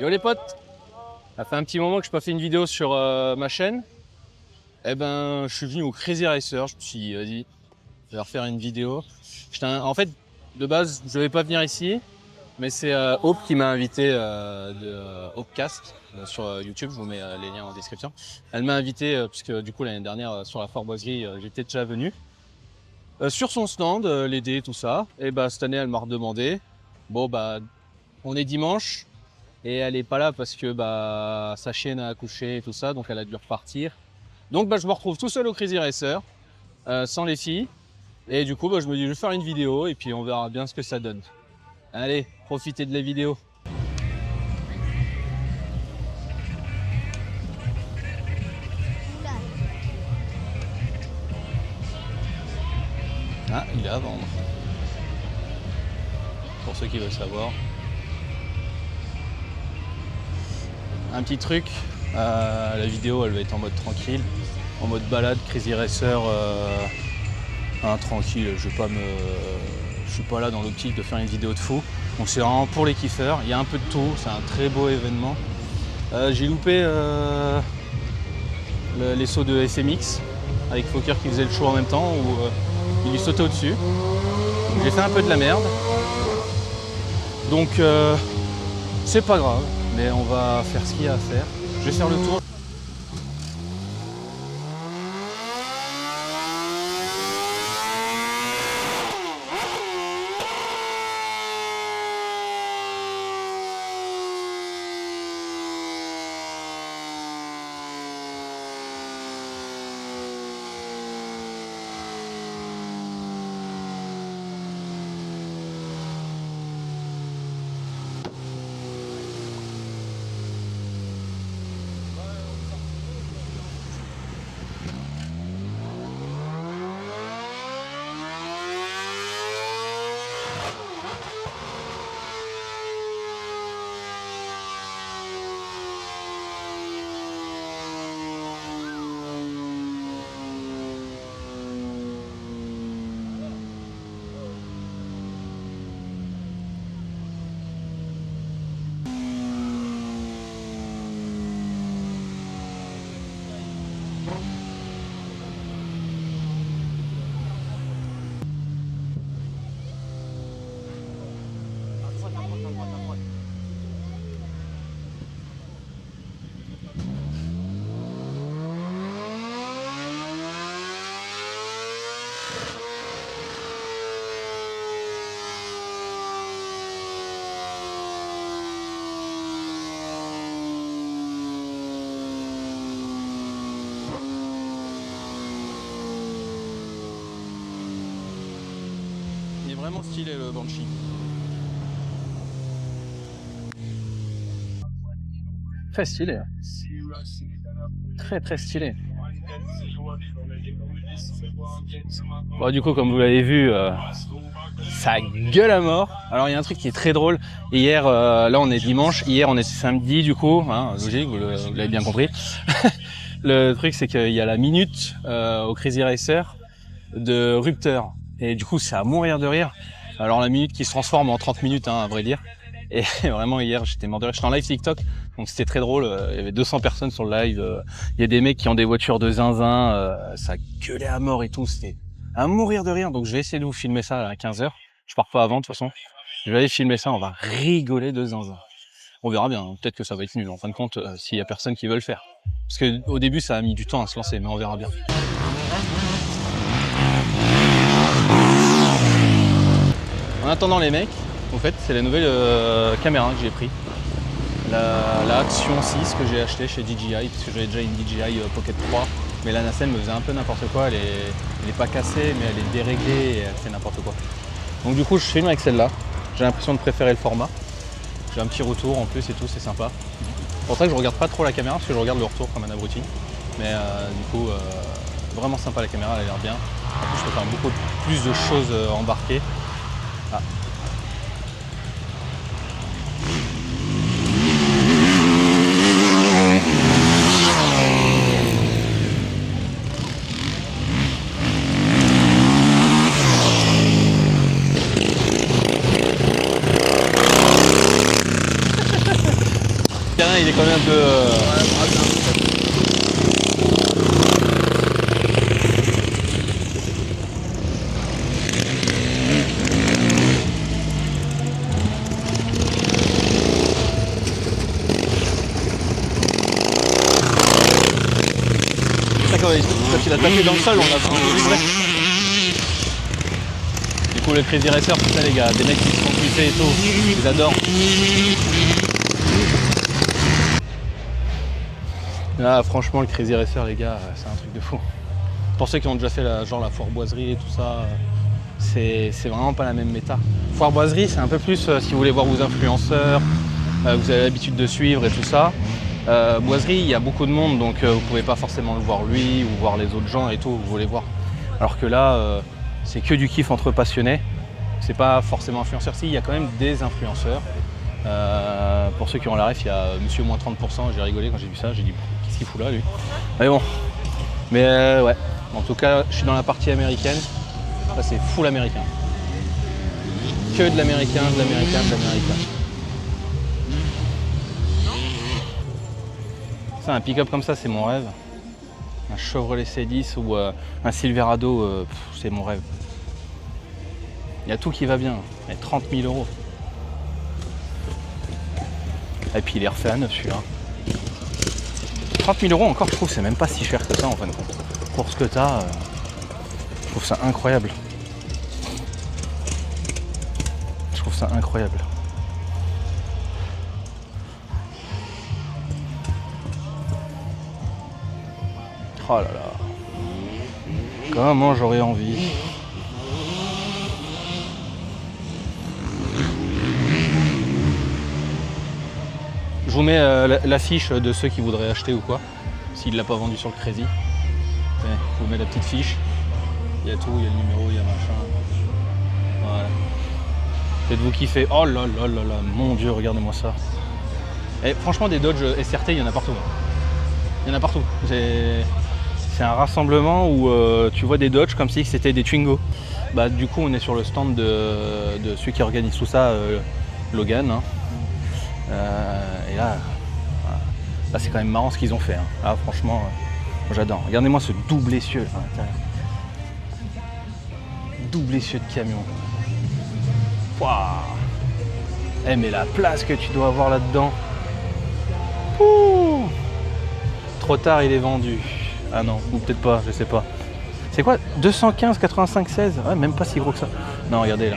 Yo les potes, ça fait un petit moment que je n'ai pas fait une vidéo sur ma chaîne. Eh ben, je suis venu au Crazy Racer, je me suis dit, vas-y, je vais refaire une vidéo. En fait, de base, je ne devais pas venir ici, mais c'est Hope qui m'a invité de Hopecast sur YouTube, je vous mets les liens en description. Elle m'a invité, puisque du coup l'année dernière sur la Fort-Boiserie, j'étais déjà venu. Sur son stand, l'aider, tout ça. Et bah cette année, elle m'a redemandé. Bon bah, on est dimanche. Et elle est pas là parce que bah sa chienne a accouché et tout ça, donc elle a dû repartir. Donc bah je me retrouve tout seul au Crazy Racer, sans les filles. Et du coup bah je me dis je vais faire une vidéo et puis on verra bien ce que ça donne. Allez, profitez de la vidéo. Ah, il est à vendre. Pour ceux qui veulent savoir. Un petit truc, la vidéo elle va être en mode tranquille, en mode balade, Crazy Racer, tranquille, je suis pas là dans l'optique de faire une vidéo de fou. Donc c'est vraiment pour les kiffeurs, il y a un peu de tout, c'est un très beau événement. J'ai loupé les sauts de FMX avec Fokker qui faisait le show en même temps où il lui sautait au-dessus. J'ai fait un peu de la merde. Donc c'est pas grave, mais on va faire ce qu'il y a à faire. Je vais faire le tour. Il est vraiment stylé le Banshee. Très stylé. Très stylé. Bon, du coup, comme vous l'avez vu, ça gueule à mort. Alors, il y a un truc qui est très drôle. Hier, là, on est dimanche. Hier, on est samedi, du coup. Hein, logique, vous l'avez bien compris. Le truc, c'est qu'il y a la minute au Crazy Racer de Rupteur. Et du coup, c'est à mourir de rire. Alors, la minute qui se transforme en 30 minutes, hein, à vrai dire. Et vraiment, hier, j'étais mort de rire. J'étais en live TikTok, donc c'était très drôle. Il y avait 200 personnes sur le live. Il y a des mecs qui ont des voitures de zinzin. Ça gueulait à mort et tout. C'était à mourir de rire. Donc, je vais essayer de vous filmer ça à 15h. Je pars pas avant, de toute façon. Je vais aller filmer ça. On va rigoler de zinzin. On verra bien. Peut-être que ça va être nul, en fin de compte, s'il y a personne qui veut le faire. Parce que au début, ça a mis du temps à se lancer, mais on verra bien. En attendant les mecs, en fait, c'est la nouvelle caméra que j'ai pris. La Action 6 que j'ai acheté chez DJI, parce que j'avais déjà une DJI Pocket 3. Mais la nacelle me faisait un peu n'importe quoi. Elle est pas cassée, mais elle est déréglée et elle fait n'importe quoi. Donc du coup, je filme avec celle-là. J'ai l'impression de préférer le format. J'ai un petit retour en plus et tout, c'est sympa. C'est pour ça que je regarde pas trop la caméra, parce que je regarde le retour comme un abruti. Mais du coup, vraiment sympa la caméra, elle a l'air bien. En plus, je peux faire beaucoup plus de choses embarquées. Ah. est quand même un peu... Quand il a tapé dans le sol, on l'a entendu vrai. Du coup, le Crazy Racer, c'est ça les gars, des mecs qui se font pousser et tout, ils adorent. Là, franchement, le Crazy Racer, les gars, c'est un truc de fou. Pour ceux qui ont déjà fait la foire boiserie et tout ça, c'est vraiment pas la même méta. Foire boiserie, c'est un peu plus si vous voulez voir vos influenceurs, vous avez l'habitude de suivre et tout ça. Boiserie, il y a beaucoup de monde, donc vous pouvez pas forcément le voir lui ou voir les autres gens et tout, vous voulez voir. Alors que là, c'est que du kiff entre passionnés. C'est pas forcément influenceur. Si, il y a quand même des influenceurs. Pour ceux qui ont la ref, il y a monsieur moins 30%. J'ai rigolé quand j'ai vu ça. J'ai dit, qu'est-ce qu'il fout là, lui? Mais bon. Mais ouais. En tout cas, je suis dans la partie américaine. Là, c'est full américain. Que de l'américain, de l'américain, de l'américain. Ça, un pick-up comme ça, c'est mon rêve. Un Chevrolet C10 ou un Silverado, c'est mon rêve. Il y a tout qui va bien. Il y a 30 000 €. Et puis il est refait à neuf celui-là. 30 000 € encore, je trouve, c'est même pas si cher que ça en fin de compte. Pour ce que t'as, je trouve ça incroyable. Je trouve ça incroyable. Oh là là. Comment j'aurais envie. Je vous mets l'affiche de ceux qui voudraient acheter ou quoi, s'il ne l'a pas vendu sur le Crazy. Ouais, je vous mets la petite fiche. Il y a tout, il y a le numéro, il y a machin. Voilà. Faites-vous kiffer. Oh là là là là, mon Dieu, regardez-moi ça. Et franchement, des Dodge SRT, il y en a partout. Il y en a partout. C'est un rassemblement où tu vois des Dodge comme si c'était des Twingo. Bah, du coup, on est sur le stand de celui qui organise tout ça, Logan. Hein. Et là, voilà. Là c'est quand même marrant ce qu'ils ont fait. Hein. Là, franchement, j'adore. Regardez-moi ce double essieu à l'intérieur. Double essieu de camion. Waouh. Eh, mais la place que tu dois avoir là-dedans. Trop tard, il est vendu. Ah non, ou peut-être pas, je sais pas. C'est quoi 215 85 16 ouais, même pas si gros que ça. Non, regardez là.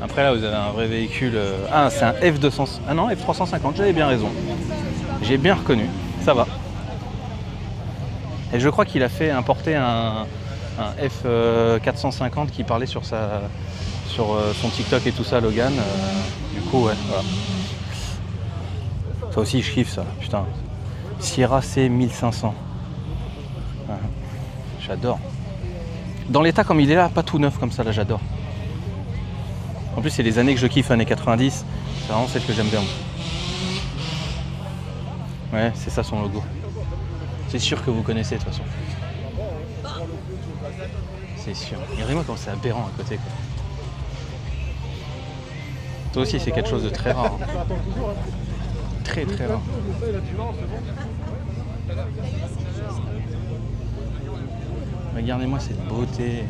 Après là, vous avez un vrai véhicule. Ah, c'est un F200. Ah non, F350, j'avais bien raison. J'ai bien reconnu, ça va. Et je crois qu'il a fait importer un F450 qui parlait sur son TikTok et tout ça, Logan. Du coup, ouais, voilà. Ça aussi, je kiffe ça, putain. Sierra C 1500. Ouais. J'adore. Dans l'état comme il est là, pas tout neuf comme ça, là, j'adore. En plus, c'est les années que je kiffe, années 90. C'est vraiment celle que j'aime bien. Ouais, c'est ça son logo. C'est sûr que vous connaissez de toute façon. C'est sûr. Regardez-moi comme c'est aberrant à côté. Quoi. Toi aussi, c'est quelque chose de très rare. Hein. Très très rare. Regardez-moi cette beauté.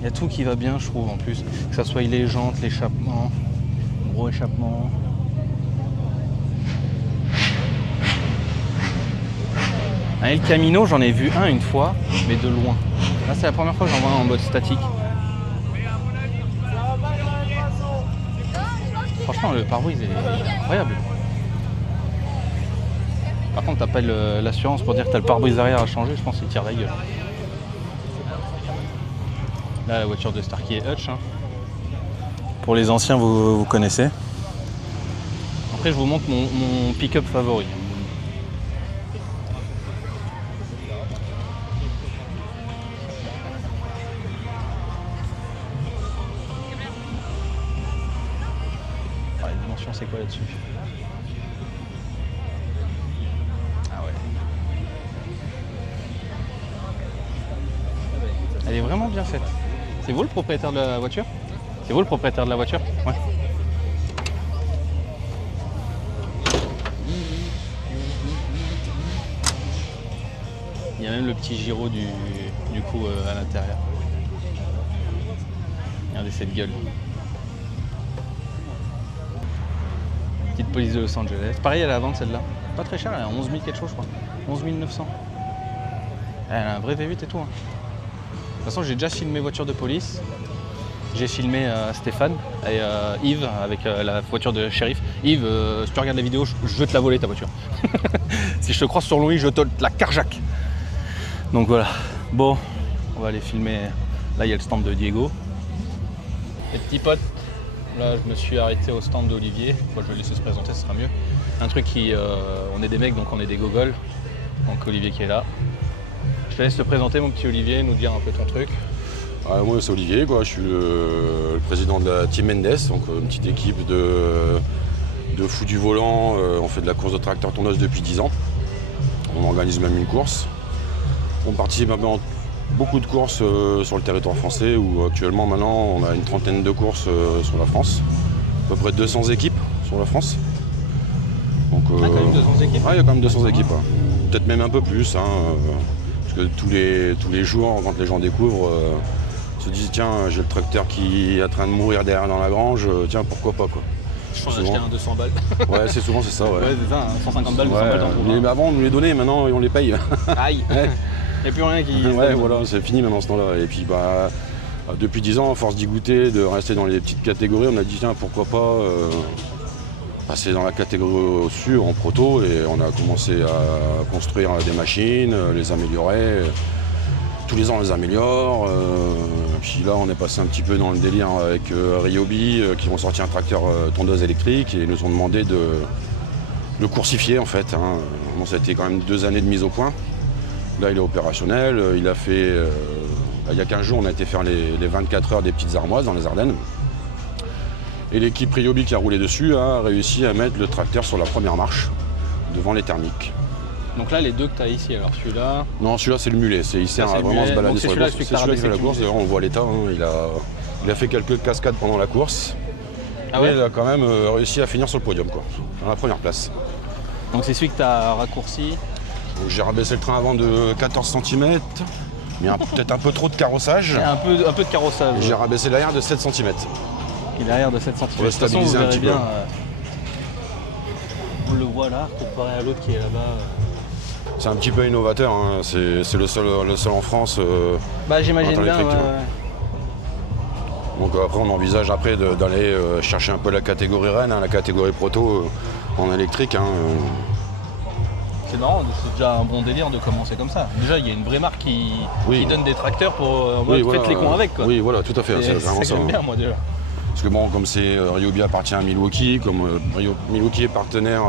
Il y a tout qui va bien, je trouve, en plus. Que ça soit les jantes, l'échappement, gros échappement. Un El Camino, j'en ai vu un une fois, mais de loin. Là, c'est la première fois que j'en vois un en mode statique. Franchement, le pare-brise est incroyable. Par contre, t'appelles l'assurance pour dire que t'as le pare-brise arrière à changer, je pense qu'il tire la gueule. Là, la voiture de Starkey et Hutch. Hein. Pour les anciens, vous connaissez. Après, je vous montre mon pick-up favori. Ah, les dimensions, c'est quoi là-dessus? Ah ouais. vraiment bien faite. C'est vous le propriétaire de la voiture? C'est vous le propriétaire de la voiture? Ouais. Il y a même le petit gyro du coup à l'intérieur. Regardez cette gueule. Petite police de Los Angeles. Pareil, elle est à vendre celle-là. Pas très cher, elle est à 11 000 quelque chose, je crois. 11 900. Elle a un vrai V8 et tout. Hein. De toute façon, j'ai déjà filmé voiture de police. J'ai filmé Stéphane et Yves avec la voiture de shérif. Yves, si tu regardes la vidéo, je veux te la voler ta voiture. Si je te croise sur Louis, je te la carjack. Donc voilà. Bon, on va aller filmer. Là, il y a le stand de Diego. Les petits potes. Là, je me suis arrêté au stand d'Olivier. Moi, je vais le laisser se présenter, ce sera mieux. Un truc qui... on est des mecs, donc on est des gogoles. Donc Olivier qui est là. Je te laisse te présenter, mon petit Olivier, nous dire un peu ton truc. Moi, c'est Olivier, quoi. Je suis le président de la Team Mendes, donc une petite équipe de fous du volant. On fait de la course de tracteur tondeuse depuis 10 ans. On organise même une course. On participe maintenant beaucoup de courses sur le territoire français, où actuellement, maintenant, on a une trentaine de courses sur la France. À peu près 200 équipes sur la France. Donc, quand même 200 équipes? Il y a quand même 200 équipes. Hein. Peut-être même un peu plus. Hein, parce que tous les jours, quand les gens découvrent, se disent tiens, j'ai le tracteur qui est en train de mourir derrière dans la grange, tiens, pourquoi pas quoi. Je pense acheter un 200 balles. Ouais, c'est souvent c'est ça. Ouais, ouais c'est ça, hein, 150 balles, 200 balles dans le mais avant, on nous les donnait, maintenant on les paye. Aïe. Ouais. Il n'y a plus rien qui... Ouais, voilà, c'est fini maintenant ce temps-là. Et puis depuis 10 ans, à force d'y goûter, de rester dans les petites catégories, on a dit tiens, pourquoi pas passer dans la catégorie au-dessus en proto, et on a commencé à construire des machines, les améliorer. Tous les ans on les améliore. Puis là on est passé un petit peu dans le délire avec Ryobi qui vont sortir un tracteur tondeuse électrique et ils nous ont demandé de le coursifier en fait. Hein. Bon, ça a été quand même 2 années de mise au point. Là il est opérationnel. Il a fait il y a 15 jours on a été faire les 24 heures des petites armoises dans les Ardennes. Et l'équipe Ryobi qui a roulé dessus a réussi à mettre le tracteur sur la première marche devant les thermiques. Donc là, les deux que tu as ici, alors celui-là... Non, celui-là c'est le mulet, il sert à vraiment se balader sur la course. C'est celui-là qui fait la course, d'ailleurs on voit l'état, hein. Il a fait quelques cascades pendant la course. Ah ouais. Mais il a quand même réussi à finir sur le podium, quoi, dans la première place. Donc c'est celui que tu as raccourci. J'ai rabaissé le train avant de 14 cm, mais peut-être un peu trop de carrossage. Un peu de carrossage. J'ai rabaissé l'arrière de 7 cm. Et l'arrière de 7 cm. Pour le stabiliser un petit peu. On le voit là, comparé à l'autre qui est là-bas. C'est un petit peu innovateur, hein. C'est le seul en France. J'imagine bien. Ouais. Donc après on envisage d'aller chercher un peu la catégorie reine, hein, la catégorie proto en électrique. Hein. C'est marrant, c'est déjà un bon délire de commencer comme ça. Déjà il y a une vraie marque qui donne des tracteurs pour faites les cons avec quoi. Oui voilà, tout à fait. C'est vraiment ça. J'aime bien moi déjà. Parce que bon, comme c'est Ryobi appartient à Milwaukee, comme Milwaukee est partenaire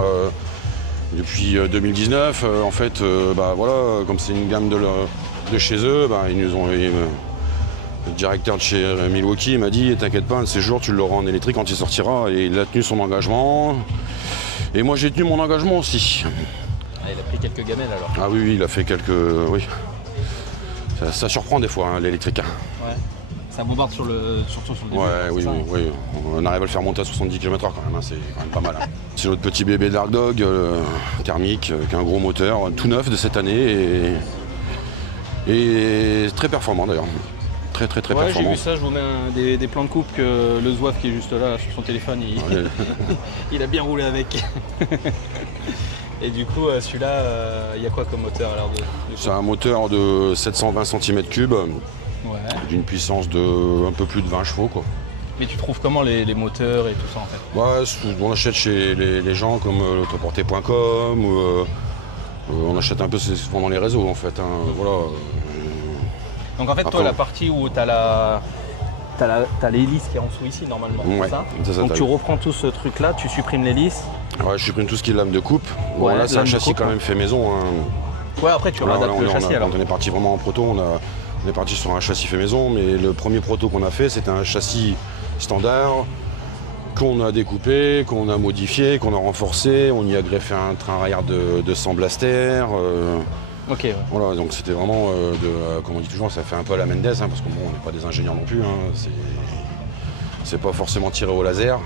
depuis 2019, en fait, voilà, comme c'est une gamme de chez eux, ils nous ont. Le directeur de chez Milwaukee m'a dit t'inquiète pas, un de ces jours tu l'auras en électrique quand il sortira, et il a tenu son engagement. Et moi j'ai tenu mon engagement aussi. Ah, il a pris quelques gamelles alors. Ah oui, il a fait quelques. Oui. Ça surprend des fois, hein, l'électrique. Ouais. Ça bombarde surtout sur le début. Ouais, oui. On arrive à le faire monter à 70 km/h quand même, hein, c'est quand même pas mal. Hein. C'est notre petit bébé de l'Arcdog, thermique, qui a un gros moteur, tout neuf de cette année et très performant d'ailleurs. Très performant. J'ai vu ça, je vous mets des plans de coupe que le Zouave qui est juste là sur son téléphone, il a bien roulé avec. Et du coup, celui-là, il y a quoi comme moteur alors C'est un moteur de 720 cm3, d'une puissance de un peu plus de 20 chevaux. Quoi. Mais tu trouves comment les moteurs et tout ça en fait? On achète chez les gens comme l'autoporté.com, ou on achète un peu souvent dans les réseaux en fait. Hein, voilà. Donc en fait, toi, la partie où tu as l'hélice qui est en dessous ici normalement, c'est ça? Donc tu reprends tout ce truc là, tu supprimes l'hélice. Ouais, je supprime tout ce qui est lame de coupe. Bon, là c'est un châssis quand même fait maison. Hein. Ouais, après tu réadaptes le châssis alors. Quand on est parti vraiment en proto, on est parti sur un châssis fait maison, mais le premier proto qu'on a fait, c'était un châssis standard qu'on a découpé, qu'on a modifié, qu'on a renforcé. On y a greffé un train arrière de 100 Blaster. Ok, ouais. Voilà, donc c'était vraiment, comme on dit toujours, ça fait un peu à la Mendes, hein, parce qu'on n'est pas des ingénieurs non plus. Hein, c'est pas forcément tiré au laser.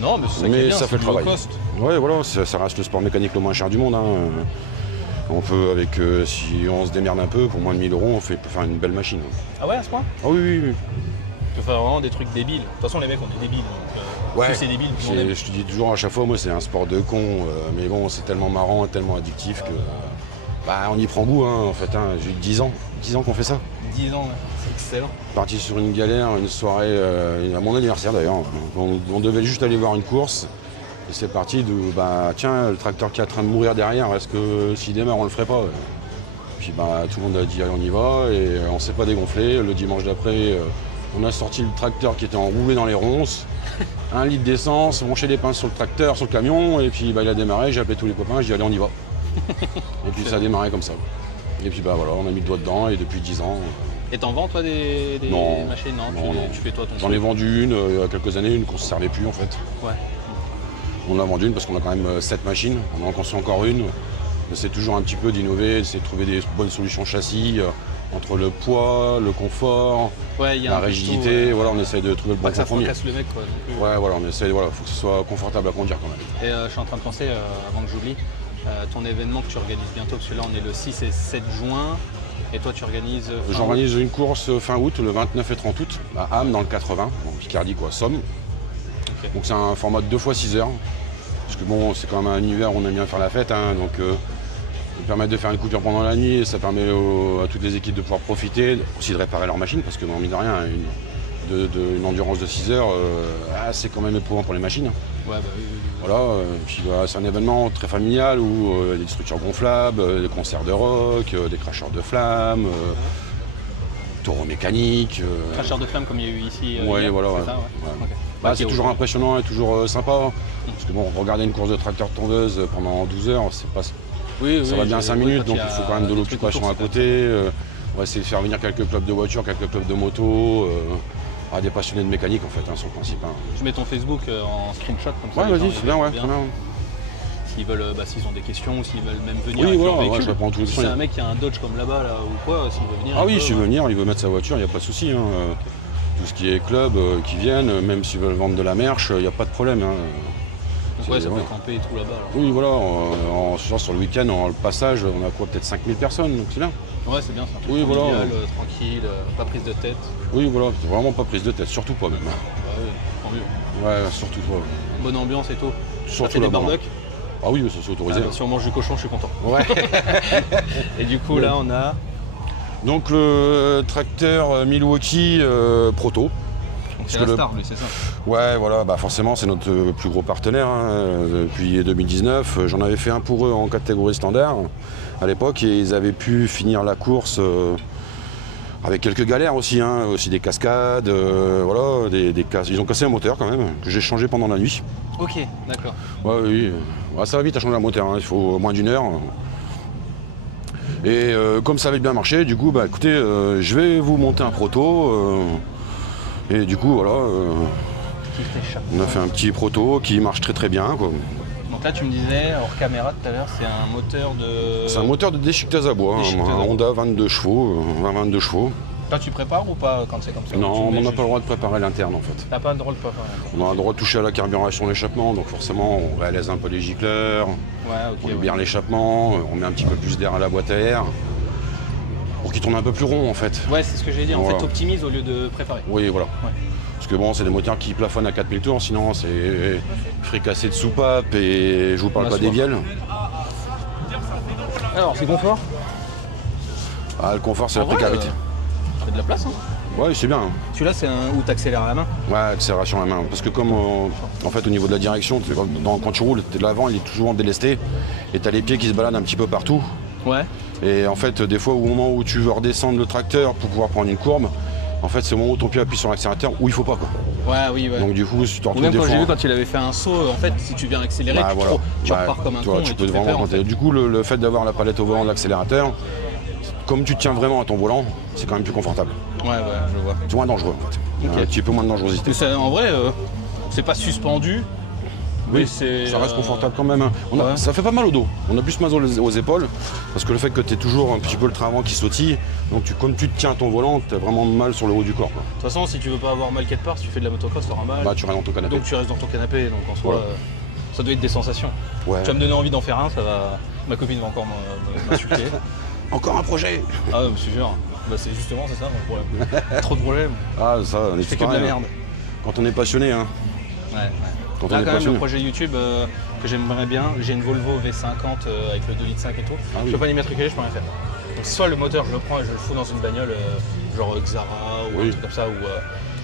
Non, mais c'est ça qui est Mais bien, ça fait le du low travail. cost. Ouais, voilà, ça reste le sport mécanique le moins cher du monde. Hein. On peut, si on se démerde un peu, pour moins de 1000 euros, on peut faire une belle machine. Ah ouais, à ce point? Ah oui, oui, oui. Tu peux faire vraiment des trucs débiles. De toute façon, les mecs, on est débiles. Donc, plus c'est débile, plus on aime. Je te dis toujours à chaque fois, moi c'est un sport de con, mais bon, c'est tellement marrant, tellement addictif que on y prend goût hein, en fait. Hein. J'ai eu 10 ans qu'on fait ça. 10 ans, ouais. C'est excellent. Parti sur une galère, une soirée, à mon anniversaire d'ailleurs. On devait juste aller voir une course. Et c'est parti de, tiens, le tracteur qui est en train de mourir derrière, est-ce que s'il démarre, on le ferait pas? Puis tout le monde a dit, allez, on y va, et on s'est pas dégonflé. Le dimanche d'après, on a sorti le tracteur qui était enroulé dans les ronces, 1 litre d'essence, branché des pinces sur le tracteur, sur le camion, et puis il a démarré, j'ai appelé tous les copains, j'ai dit, allez, on y va. Et puis ça a démarré comme ça. Et puis voilà, on a mis le doigt dedans, et depuis 10 ans... Et t'en vends toi des machines? Non, tu fais toi ton J'en ai vendu une il y a quelques années, une qu'on ne se servait plus en fait. Ouais. On a vendu une parce qu'on a quand même 7 machines, on en construit encore une. On essaie toujours un petit peu d'innover, d'essayer de trouver des bonnes solutions châssis, entre le poids, le confort, la rigidité, voilà, on essaie de trouver le bon compromis. Pas que ça fracasse le mec quoi. Ouais, voilà, on essaie, faut que ce soit confortable à conduire quand même. Et je suis en train de penser, avant que j'oublie, ton événement que tu organises bientôt, parce que là on est le 6 et 7 juin, et toi tu organises... J'organise une course fin août, le 29 et 30 août, à Ham dans le 80, en Picardie quoi, Somme. Okay. Donc c'est un format de 2 fois 6 heures. Parce que bon, c'est quand même un hiver où on aime bien faire la fête, hein, donc ça permet de faire une coupure pendant la nuit et ça permet à toutes les équipes de pouvoir profiter, aussi de réparer leur machine, parce que non, mine de rien, une endurance de 6 heures, c'est quand même éprouvant pour les machines. Ouais, oui. Voilà, puis c'est un événement très familial où il y a des structures gonflables, des concerts de rock, des cracheurs de flammes, taureaux mécaniques. Cracheurs de flammes comme il y a eu ici. Ouais, voilà. Ouais. Okay. C'est toujours impressionnant et toujours sympa. Parce que bon, regarder une course de tracteur tondeuse pendant 12 heures, c'est pas. Ça va bien 5 minutes, donc il faut quand même de l'occupation à côté. On va essayer de faire venir quelques clubs de voitures, quelques clubs de motos, des passionnés de mécanique en fait, sur le principe. Je mets ton Facebook en screenshot comme ça. Ouais, vas-y, c'est bien, ouais. S'ils veulent, s'ils ont des questions ou s'ils veulent même venir avec leur véhicule. Je réponds tout. Si c'est un mec qui a un Dodge comme là-bas là, ou quoi, s'il veut venir. Ah oui, s'il veut venir, il veut mettre sa voiture, il n'y a pas de souci. Tout ce qui est club qui viennent, même s'ils veulent vendre de la merch, il n'y a pas de problème. Ouais, ça peut camper et tout là-bas. Oui, voilà, sur le week-end, le passage, on a quoi, peut-être 5000 personnes, donc c'est bien. Ouais, c'est bien, c'est un truc familial, tranquille, pas prise de tête. Oui, voilà, c'est vraiment pas prise de tête, surtout pas même. Bah oui, tant mieux. Ouais, surtout pas. Bonne ambiance et tout. Surtout ça fait des barbecues. Ah oui, mais ça c'est autorisé. Si on mange du cochon, je suis content. Ouais. Et du coup, là, on a... Donc le tracteur Milwaukee Proto. C'est la star, lui, c'est ça? Ouais, voilà, forcément, c'est notre plus gros partenaire depuis 2019. J'en avais fait un pour eux en catégorie standard à l'époque et ils avaient pu finir la course avec quelques galères aussi, aussi des cascades, ils ont cassé un moteur quand même, que j'ai changé pendant la nuit. Ok, d'accord. Ouais, oui, ça va vite à changer un moteur, il faut moins d'1 heure. Et comme ça avait bien marché, du coup, écoutez, je vais vous monter un proto. Et du coup, voilà, on a fait un petit proto qui marche très très bien, quoi. Donc là, tu me disais, hors caméra tout à l'heure, c'est un moteur de... C'est un moteur de déchiquetage à bois, un Honda 22 chevaux, 22 chevaux. Toi, tu prépares ou pas quand c'est comme ça? Non, on n'a pas le droit de préparer l'interne en fait. T'as pas le droit de préparer l'interne? On a le droit de toucher à la carburation de l'échappement, donc forcément on réalise un peu les gicleurs, on libère l'échappement, on met un petit peu plus d'air à la boîte à air. Pour qu'il tourne un peu plus rond en fait. Ouais, c'est ce que j'ai dit, en fait t'optimises au lieu de préparer. Oui, voilà. Ouais. Parce que bon, c'est des moteurs qui plafonnent à 4000 tours, sinon c'est fricassé de soupape et je vous parle pas des vielles. Alors, c'est confort? Le confort, c'est la précarité. Ça fait de la place, hein? Ouais, c'est bien. Celui-là, c'est un où t'accélères à la main? Ouais, accélération à la main. Parce que comme en fait au niveau de la direction, quand tu roules, l'avant il est toujours délesté et t'as les pieds qui se baladent un petit peu partout. Ouais. Et en fait, des fois, au moment où tu veux redescendre le tracteur pour pouvoir prendre une courbe, en fait, c'est au moment où ton pied appuie sur l'accélérateur où il faut pas, quoi. Ouais, oui, ouais. Donc du coup, si tu te retrouves même des quand fois... j'ai vu quand il avait fait un saut, en fait, si tu viens accélérer, tu repars comme un con. Tu peux vraiment peur, en fait. Du coup, le fait d'avoir la palette au volant de l'accélérateur, comme tu te tiens vraiment à ton volant, c'est quand même plus confortable. Ouais, je vois. C'est moins dangereux, en fait. Okay. Un petit peu moins de dangerosité. En vrai, c'est pas suspendu. Mais Oui, c'est, ça reste confortable quand même. Hein. Ouais. Ça fait pas mal au dos. On a plus mal aux épaules parce que le fait que tu es toujours un petit peu le train avant qui sautille, donc comme tu te tiens à ton volant, tu as vraiment mal sur le haut du corps. Quoi. De toute façon, si tu veux pas avoir mal quelque part, si tu fais de la motocross, t'auras mal. Bah, tu restes dans ton canapé. Donc tu restes dans ton canapé, donc en soi, Voilà. ça doit être des sensations. Ouais. Tu vas me donner envie d'en faire un, ça va. Ma copine va encore m'insulter. Encore un projet. Ah, je suis sûr. Bah, c'est justement, c'est ça mon problème. Trop de problèmes. Ah, ça, on est Je fais tous que de la pareils, hein. merde. Quand on est passionné, hein. Ouais. Quand Là, on est quand même, passionné. le projet YouTube que j'aimerais bien, j'ai une Volvo V50 avec le 2,5 litres et tout. Ah Je oui. peux pas l'immatriculer, je peux rien faire. Donc, soit le moteur, je le prends et je le fous dans une bagnole genre Xara ou Oui. un truc comme ça où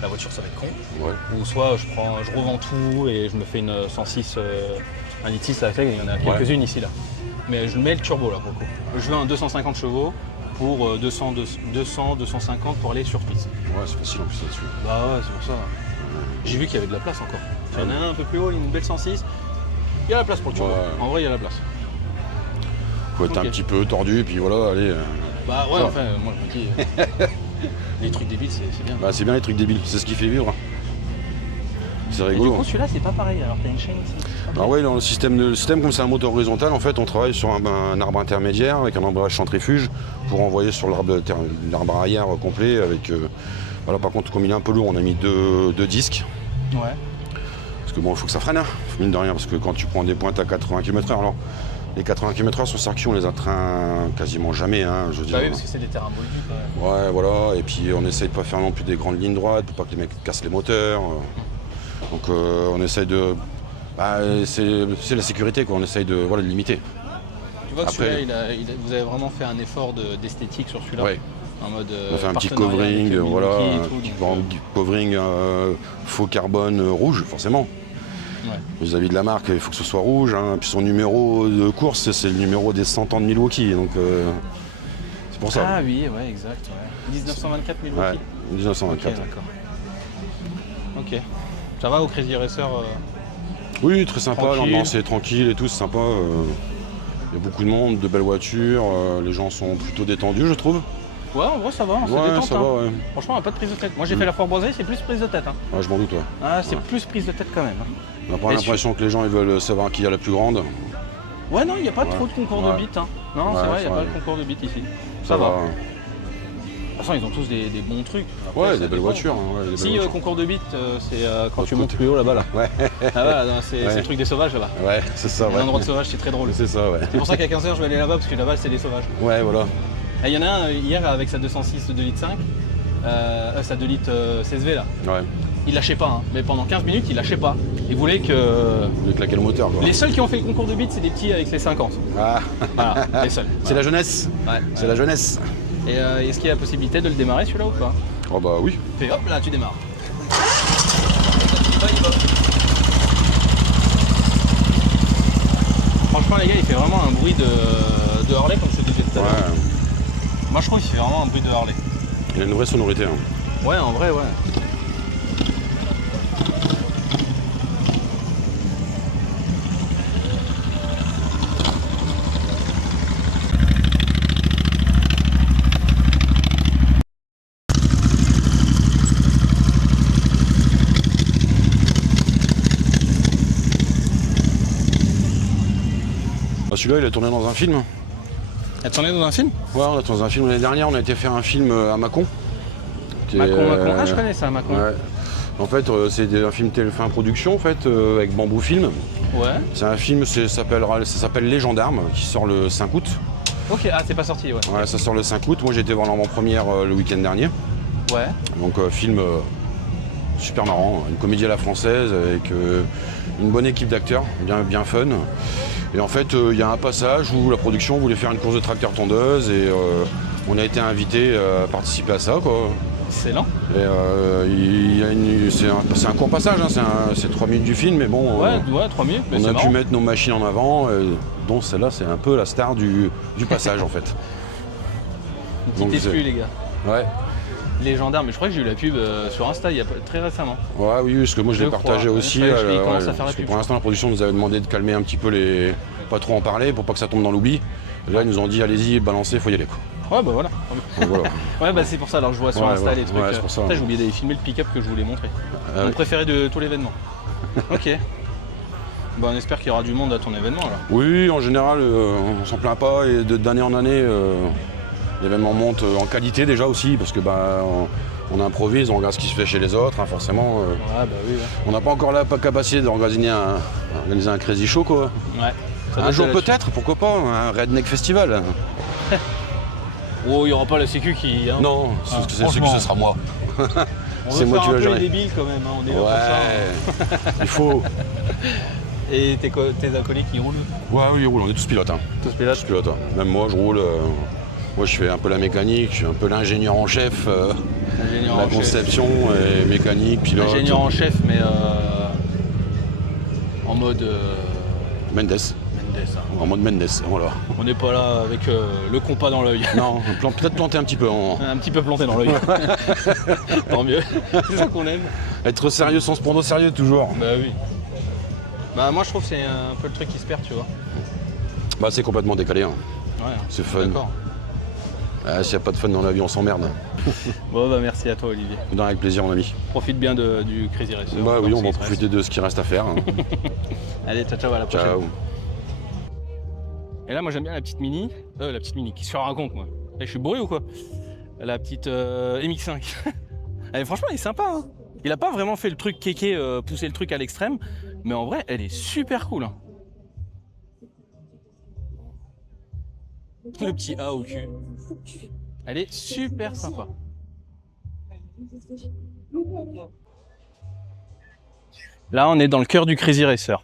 la voiture ça va être con. Ouais. Ou soit je revends tout et je me fais une 106, un litre 6 là, il y en a quelques-unes ici là. Mais je mets le turbo là pour le coup. Je veux un 250 chevaux pour 200, 250 pour aller sur piste. Ouais, c'est facile en plus là-dessus. Bah ouais, c'est pour ça. J'ai vu qu'il y avait de la place encore. Il y en a un peu plus haut, une belle 106. Il y a la place pour le turbo. Ouais. En vrai, il y a la place. Faut être Ok. un petit peu tordu, et puis voilà, allez. Bah ouais, Ça. enfin, moi je me dis, les trucs débiles, c'est bien. Bah, c'est bien les trucs débiles, c'est ce qui fait vivre. C'est Et du rigolo. coup, celui-là, c'est pas pareil. Alors, t'as une chaîne ici. Alors oui, dans le système, comme c'est un moteur horizontal, en fait, on travaille sur un arbre intermédiaire avec un embrayage centrifuge pour envoyer sur l'arbre arrière complet. Avec, voilà, par contre, comme il est un peu lourd, on a mis deux disques. Ouais. Parce que bon, il faut que ça freine, hein, mine de rien, parce que quand tu prends des pointes à 80 km/h, alors les 80 km/h sur circuit, on les atteint quasiment jamais. Hein, je veux dire. Bah oui, parce que c'est des terrains moldus quand même. Ouais, voilà, et puis on essaye de pas faire non plus des grandes lignes droites pour pas que les mecs cassent les moteurs. Donc on essaye de. Bah, c'est la sécurité, quoi. On essaye de, voilà, de limiter. Tu vois que Après- celui-là, vous avez vraiment fait un effort d'esthétique sur celui-là. Ouais. En mode. On a fait un petit partenariat avec covering, Milwaukee voilà, et un tout, petit donc, covering faux carbone rouge, forcément. ouais. Vis-à-vis de la marque, il faut que ce soit rouge. Hein. Puis son numéro de course, c'est le numéro des 100 ans de Milwaukee. Donc c'est pour ça. Ah oui, ouais, exact. Ouais. 1924 Ouais, Milwaukee. 1924. Ok, d'accord. Ok. Ça va au Crazy Racer Oui, très sympa, Tranquille. l'ambiance est tranquille et tout, c'est sympa. Il y a beaucoup de monde, de belles voitures, les gens sont plutôt détendus, je trouve. Ouais, en vrai, ça va, on se Ouais, détente. ça hein. va, ouais. Franchement, on a pas de prise de tête. Moi, j'ai fait la Fort Boisée, c'est plus prise de tête. Hein. Ouais, je m'en doute, ouais. Ah, c'est Ouais. plus prise de tête quand même. hein. On n'a pas Et l'impression que les gens ils veulent savoir qui a la plus grande. Ouais, non, il n'y a pas Ouais. trop de concours Ouais. de beats. Hein. Non, Ouais, c'est vrai, il c'est n'y a pas vrai. de concours de beats ici. Ça va. De toute façon, ils ont tous des bons trucs. Après, Ouais, ça des belles dépend, voitures. quoi. Hein, ouais, des belles Si, voitures. concours de beats, c'est quand L'autre tu montes côté. plus haut là-bas. Là. Ouais, Ah, voilà, non, c'est Ouais. le truc des sauvages là-bas. ouais, c'est ça, Il y a ouais. un endroit de sauvage, c'est très drôle. C'est ça, ouais. C'est pour ça qu'à 15h, je vais aller là-bas parce que là-bas, c'est des sauvages. Ouais, voilà. Et il y en a un hier avec sa 206 de 2,5 litres, sa 2 litres CSV là. Ouais. Il lâchait pas, hein. Mais pendant 15 minutes, il lâchait pas. Il voulait que. Vous voulez claquer le moteur, quoi. Les seuls qui ont fait le concours de beats, c'est des petits avec les 50. Ah, Voilà, les seuls. c'est la jeunesse. Ouais. C'est la jeunesse. Et est-ce qu'il y a la possibilité de le démarrer celui-là ou pas? Oh bah oui. Fais hop, là tu démarres. Franchement les gars, il fait vraiment un bruit de Harley comme c'était fait tout à l'heure. Ouais. Moi je trouve qu'il fait vraiment un bruit de Harley. Il a une vraie sonorité. Hein. Ouais, en vrai, ouais. Ah, celui-là, il a tourné dans un film. Elle tournée dans un film? Ouais, on a tourné dans un film l'année dernière. On a été faire un film à Mâcon. qui est, Macron. Ah je connais ça, Macron. Ouais. En fait, c'est un film téléfilm production en fait, avec Bamboo Film. Ouais. C'est un film, ça s'appelle Les Gendarmes, qui sort le 5 août. Ok, ah c'est pas sorti, ouais. Ouais, ça sort le 5 août. Moi, j'ai été voir l'avant-première le week-end dernier. Ouais. Donc, film super marrant, une comédie à la française avec une bonne équipe d'acteurs, bien fun. Et en fait, il y a un passage où la production voulait faire une course de tracteur-tondeuse et on a été invité à participer à ça, quoi. Excellent. Et c'est un court passage, hein, c'est 3 minutes du film, mais bon, Ouais, 3 minutes, mais on c'est a marrant. pu mettre nos machines en avant, dont celle-là, c'est un peu la star du passage en fait. Une donc, petite exclu les gars. Ouais, Les gendarmes, mais je crois que j'ai eu la pub sur Insta il y a très récemment. ouais, oui, parce que moi je l'ai Je partagé crois. aussi. Ouais, il commence à faire la parce que pub, pour l'instant, la production nous avait demandé de calmer un petit peu pas trop en parler pour pas que ça tombe dans l'oubli. Et là, ils nous ont dit, allez-y, balancez, faut y aller, quoi. Ouais, bah voilà. Donc, voilà. Ouais, bah c'est pour ça, alors je vois sur Ouais, Insta ouais. les trucs. Ouais, c'est pour ça. Putain, j'ai oublié d'aller filmer le pick-up que je voulais montrer. Ah Mon oui. préféré de tout l'événement. Ok. Bah, on espère qu'il y aura du monde à ton événement là. Oui, en général, on s'en plaint pas et d'année en année, l'événement monte en qualité déjà aussi parce que on improvise, on regarde ce qui se fait chez les autres, hein, forcément. Ouais, bah oui. Ouais. On n'a pas encore la capacité d'organiser un crazy show quoi. Ouais. Un jour peut-être, pourquoi pas, un Redneck Festival. Oh, il n'y aura pas la sécu qui. Hein. Non, c'est que ce sera moi. C'est moi qui vais gérer. On est débiles quand même, hein. On est là pour ça. Hein. Il faut. Et tes acolytes qui roulent? Ouais, oui, ils roulent, on est tous pilotes. Hein. Tous pilotes? Tous pilotes. Hein. Même moi, je roule. Moi, je fais un peu la mécanique, je suis un peu l'ingénieur en chef. La conception, et mécanique, pilote. Ingénieur en chef, mais en mode. Mendes. Hein. En mode Mendes, voilà. On n'est pas là avec le compas dans l'œil. Non, peut-être planter un petit peu. Un petit peu planté dans l'œil. Tant mieux, c'est ça qu'on aime. Être sérieux sans se prendre au sérieux toujours. Bah oui. Bah moi je trouve que c'est un peu le truc qui se perd, tu vois. Bah c'est complètement décalé. Hein. Ouais, c'est fun. D'accord. S'il n'y a pas de fun dans la vie, on s'emmerde. Bon bah merci à toi Olivier. Non, avec plaisir mon ami. Profite bien du Crazy Racer. Bah oui, on va profiter de ce qui reste à faire. Hein. Allez, ciao, à la prochaine. Ciao. Et là moi j'aime bien la petite mini, qui se raconte moi. Là, je suis bourré ou quoi? La petite MX5. Franchement elle est sympa hein. Il a pas vraiment fait le truc kéké, pousser le truc à l'extrême, mais en vrai elle est super cool hein. Le petit A au cul. Elle est super sympa. Là on est dans le cœur du Crazy Racer.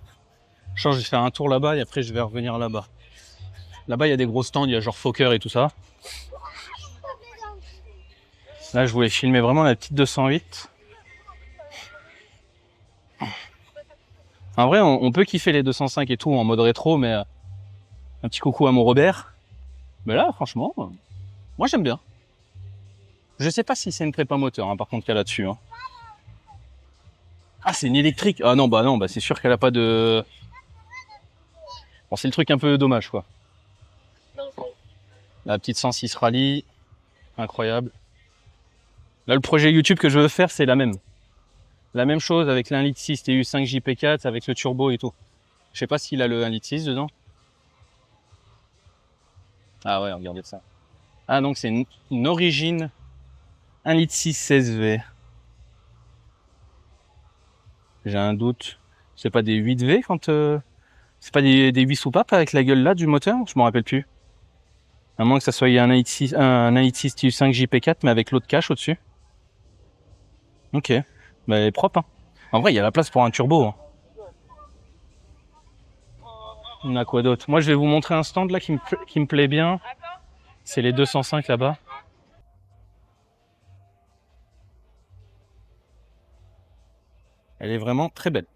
Je vais faire un tour là-bas et après je vais revenir là-bas. Là-bas il y a des gros stands, il y a genre Fokker et tout ça. Là je voulais filmer vraiment la petite 208. En vrai on peut kiffer les 205 et tout en mode rétro, mais un petit coucou à mon Robert. Mais là franchement, moi j'aime bien. Je sais pas si c'est une prépa moteur hein, par contre qu'il y a là-dessus. Hein. Ah c'est une électrique. Ah non bah c'est sûr qu'elle a pas de... Bon c'est le truc un peu dommage quoi. La petite 106 Rally, incroyable. Là le projet YouTube que je veux faire c'est la même chose avec l'1,6 litre TU5 JP4 avec le turbo et tout. Je sais pas s'il a le 1,6 litre dedans. Ah ouais regardez ça. Ah donc c'est une origine 1,6 litre 16V. J'ai un doute. C'est pas des 8V quand... C'est pas des 8 soupapes avec la gueule là du moteur? Je m'en rappelle plus. À moins que ça soit un 1,6 TU5 JP4 mais avec l'autre cache au-dessus. Ok. Bah elle est propre hein. En vrai il y a la place pour un turbo. Hein. On a quoi d'autre? Moi je vais vous montrer un stand là qui me plaît bien. C'est les 205 là-bas. Elle est vraiment très belle.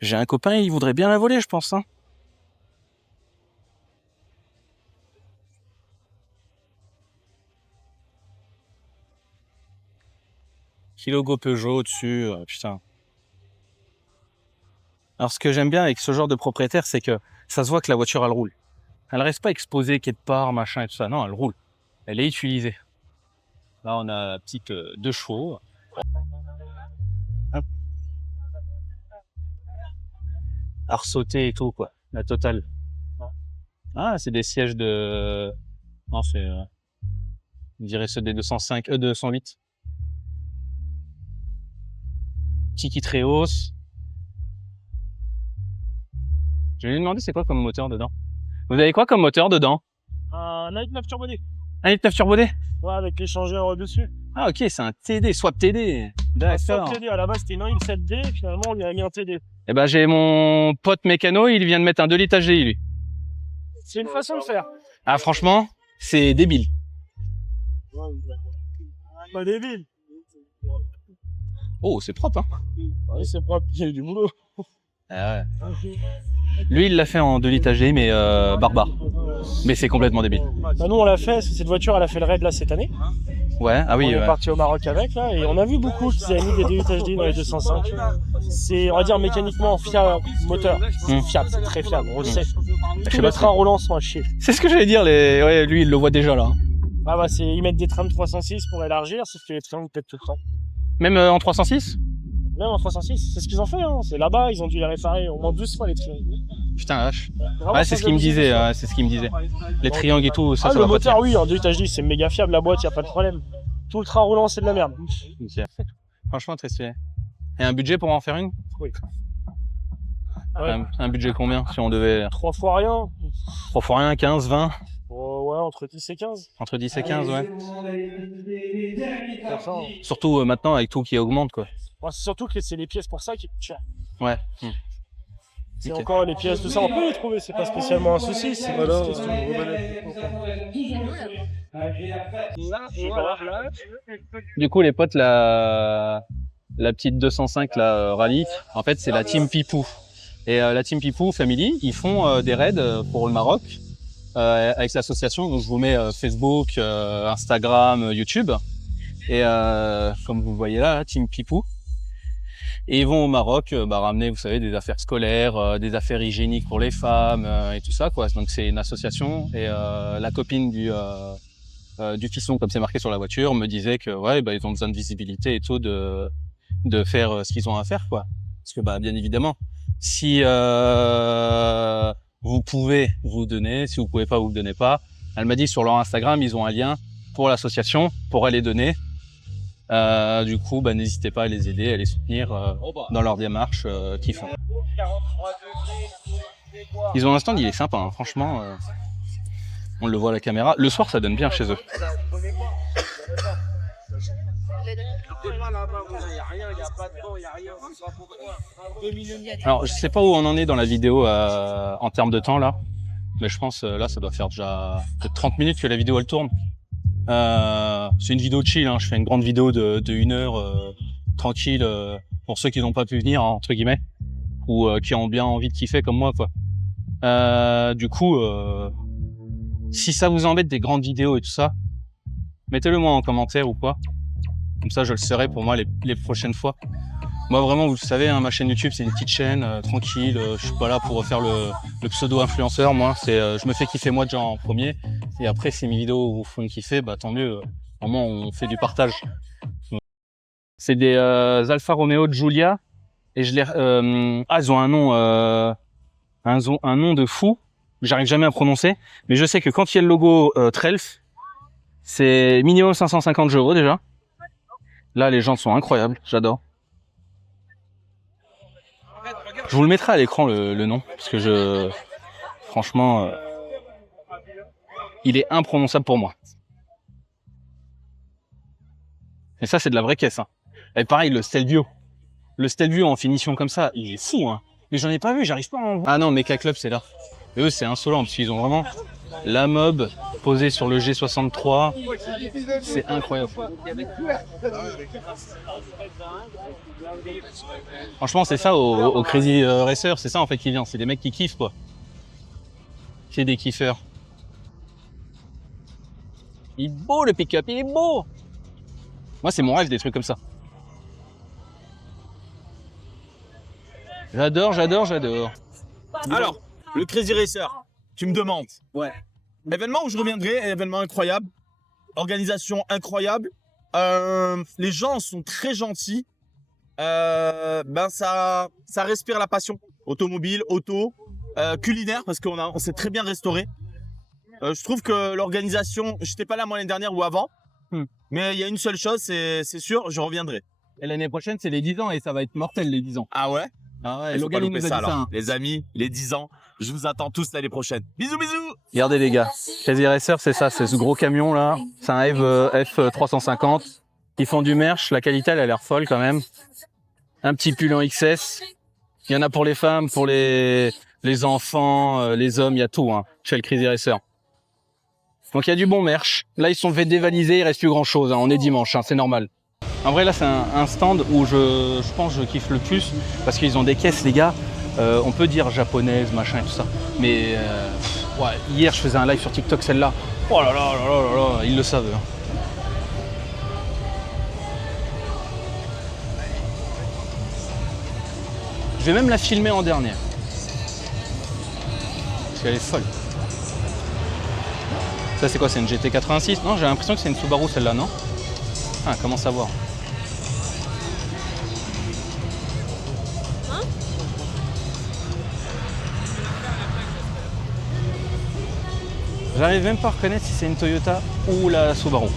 J'ai un copain, il voudrait bien la voler, je pense. Hein. Logo Peugeot au-dessus, putain. Alors ce que j'aime bien avec ce genre de propriétaire, c'est que ça se voit que la voiture, elle roule. Elle reste pas exposée quelque part, machin et tout ça. Non, elle roule. Elle est utilisée. Là, on a la petite 2 chevaux. Hop. Arsauté et tout, quoi. La totale. Ah, c'est des sièges de... Non, c'est... on dirait ceux des 208. Petit kit Reos. Je vais lui demander c'est quoi comme moteur dedans. Vous avez quoi comme moteur dedans? Un 1,9 turbo D. 1,9 turbo D? Ouais, avec l'échangeur dessus. Ah ok, c'est un TD, swap TD. D'accord. Swap TD, à la base c'était une 1,7D, et finalement on lui a mis un TD. Eh ben j'ai mon pote mécano, il vient de mettre un 2 litres HDI lui. C'est une façon de faire. Ah franchement, c'est débile. Pas débile. Oh, c'est propre hein. Oui, c'est propre, il y a eu du boulot. Ah ouais. Lui, il l'a fait en 2 litres HDI, mais barbare. Mais c'est complètement débile. Bah, nous, on l'a fait, cette voiture, elle a fait le raid là cette année. Ouais, ah oui. On est parti au Maroc avec là, et on a vu beaucoup qui avaient mis des 2 litres HDI dans les 205. C'est, on va dire, mécaniquement fiable, moteur. C'est fiable, c'est très fiable, on le sait. Tous les trains roulants sont à chier. C'est ce que j'allais dire, ouais, lui, il le voit déjà là. Ah bah, ils mettent des trams 306 pour élargir, sauf que les trains, ils pètent tout le temps. Même en 306? Même en 306, c'est ce qu'ils ont fait. Hein. C'est là-bas, ils ont dû les réparer au moins 12 fois les triangles. Putain, la vache. Vraiment, Ouais, c'est ce qu'il me disait. Les triangles et tout, ça le va pas moteur, tenir. oui, en 2 étages, c'est méga fiable, la boîte, y a pas de problème. Tout le train roulant, c'est de la merde. Ok. Franchement, très stylé. Et un budget pour en faire une? Oui. Ouais. Un budget combien si on devait... 3 fois rien. 3 fois rien, 15, 20? Ouais, entre 10 et 15. Entre 10 et 15, ouais. Comme ça, hein. Surtout maintenant avec tout qui augmente, quoi. Ouais, c'est surtout que c'est les pièces pour ça qui coûtent cher. Ouais. C'est Ok. encore les pièces, tout ça, on peut les trouver, c'est pas spécialement un souci. C'est pas là. Du coup, les potes, la petite 205 la rallye, en fait, c'est la Team Pipou. Et la Team Pipou Family, ils font des raids pour le Maroc avec l'association. Donc, je vous mets Facebook, Instagram, YouTube. Et comme vous le voyez là, Team Pipou. Et ils vont au Maroc ramener, vous savez, des affaires scolaires, des affaires hygiéniques pour les femmes et tout ça, quoi. Donc, c'est une association. Et la copine du fiston, comme c'est marqué sur la voiture, me disait que ouais, ils ont besoin de visibilité et tout, de faire ce qu'ils ont à faire, quoi. Parce que bien évidemment, si vous pouvez vous donner, si vous pouvez pas, vous le donnez pas. Elle m'a dit sur leur Instagram, ils ont un lien pour l'association pour aller donner. Du coup, n'hésitez pas à les aider, à les soutenir dans leur démarche qu'ils font. Ils ont un stand, il est sympa, hein, franchement. On le voit à la caméra. Le soir, ça donne bien chez eux. Alors, je sais pas où on en est dans la vidéo en termes de temps là, mais je pense là, ça doit faire déjà peut-être 30 minutes que la vidéo elle tourne. C'est une vidéo chill, hein. Je fais une grande vidéo de 1 heure tranquille pour ceux qui n'ont pas pu venir, hein, entre guillemets, ou qui ont bien envie de kiffer comme moi, quoi. Du coup, si ça vous embête des grandes vidéos et tout ça, mettez-le moi en commentaire ou quoi. Comme ça, je le saurai pour moi les prochaines fois. Moi, vraiment, vous le savez, hein, ma chaîne YouTube, c'est une petite chaîne tranquille. Je suis pas là pour faire le pseudo-influenceur. Moi, je me fais kiffer moi déjà en premier. Et après, si mes vidéos vous font kiffer, tant mieux. Au moins, on fait du partage. C'est des Alfa Romeo de Giulia. Et ils ont un nom, un nom de fou. J'arrive jamais à prononcer. Mais je sais que quand il y a le logo Trelf, c'est minimum 550 € déjà. Là, les jantes sont incroyables. J'adore. Je vous le mettrai à l'écran le nom, parce que franchement, il est imprononçable pour moi. Et ça, c'est de la vraie caisse, hein. Et pareil, le Stelvio. Le Stelvio en finition comme ça, il est fou, hein. Mais j'en ai pas vu, j'arrive pas à en voir. Ah non, Mecha Club, c'est là. Et eux, c'est insolent, parce qu'ils ont vraiment la mob posée sur le G63. C'est incroyable. Franchement, c'est ça au Crazy Racer, c'est ça en fait qui vient. C'est des mecs qui kiffent, quoi. C'est des kiffeurs. Il est beau le pick-up, il est beau. Moi, c'est mon rêve, des trucs comme ça. J'adore. Alors, le Crazy Racer, tu me demandes. Ouais. Événement où je reviendrai, événement incroyable. Organisation incroyable. Les gens sont très gentils. Ça respire la passion. Automobile, auto, culinaire, parce qu'on s'est très bien restauré. Je trouve que l'organisation, j'étais pas là moi l'année dernière ou avant, mais il y a une seule chose, c'est sûr, je reviendrai. Et l'année prochaine, c'est les 10 ans et ça va être mortel les 10 ans. Ah ouais? Ah ouais, Il faut pas Logan, il louper nous a ça dit alors. ça, hein. Les amis, les 10 ans, je vous attends tous l'année prochaine. Bisous, bisous. Regardez les gars, Crazy Racer, c'est ça, c'est ce gros camion là. C'est un F350. Ils font du merch, la qualité elle a l'air folle quand même. Un petit pull en XS. Il y en a pour les femmes, pour les enfants, les hommes, il y a tout hein, chez le Crazy Racer. Donc il y a du bon merch. Là ils sont fait dévaliser, il reste plus grand chose. Hein. On est dimanche, hein, c'est normal. En vrai là c'est un stand où je pense que je kiffe le plus parce qu'ils ont des caisses les gars. On peut dire japonaise, machin et tout ça. Mais ouais, hier je faisais un live sur TikTok celle-là. Oh là là là là là là, ils le savent. Hein. Je vais même la filmer en dernière. Parce qu'elle est folle. Ça c'est quoi? C'est une GT86? Non, j'ai l'impression que c'est une Subaru celle-là, non? Ah, comment savoir? J'arrive même pas à reconnaître si c'est une Toyota ou la Subaru.